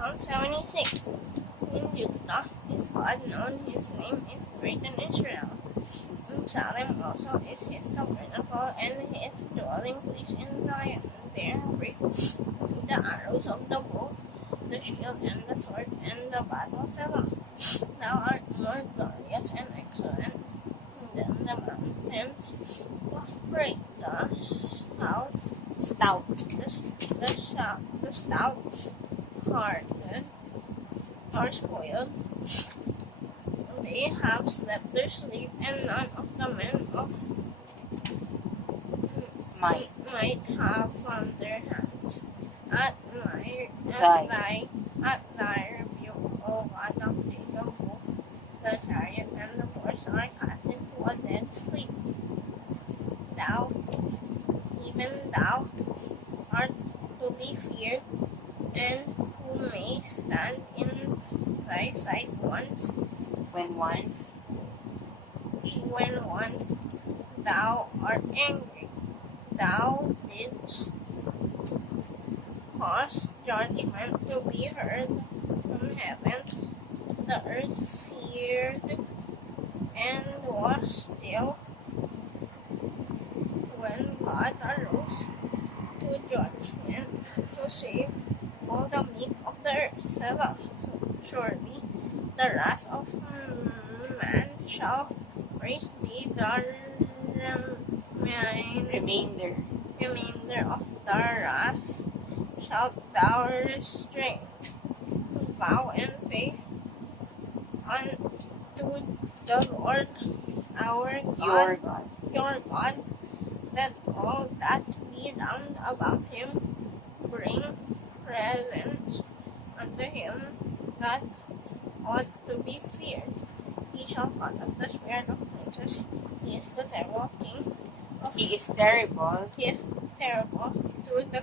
Psalm 76. In Judah is God known, his name is great in Israel. In Salem also is his tabernacle, and his dwelling place in Zion. There break the arrows of the bow, the shield, and the sword, and the battle Selah. Thou art more glorious and excellent than the mountains of great, the stout-hearted are spoiled. They have slept their sleep, and none of the men of might have found their hands. At thy rebuke, O God of Jacob, both the chariot and the horse are cast into a dead sleep. Thou, even thou, art to be feared, and who may stand in thy sight when once thou art angry. Thou didst cause judgment to be heard from heaven. The earth feared and was still when God arose to judgment to save all the meek of the earth. Selah. Surely the wrath of man shall praise thee, the remainder of the wrath shalt thou restrain. Vow and pay unto the Lord our God, your God, that all that be round about him bring presents unto him that ought to be feared. He shall cut off the spirit of princes. He is the terrible king. He is terrible to the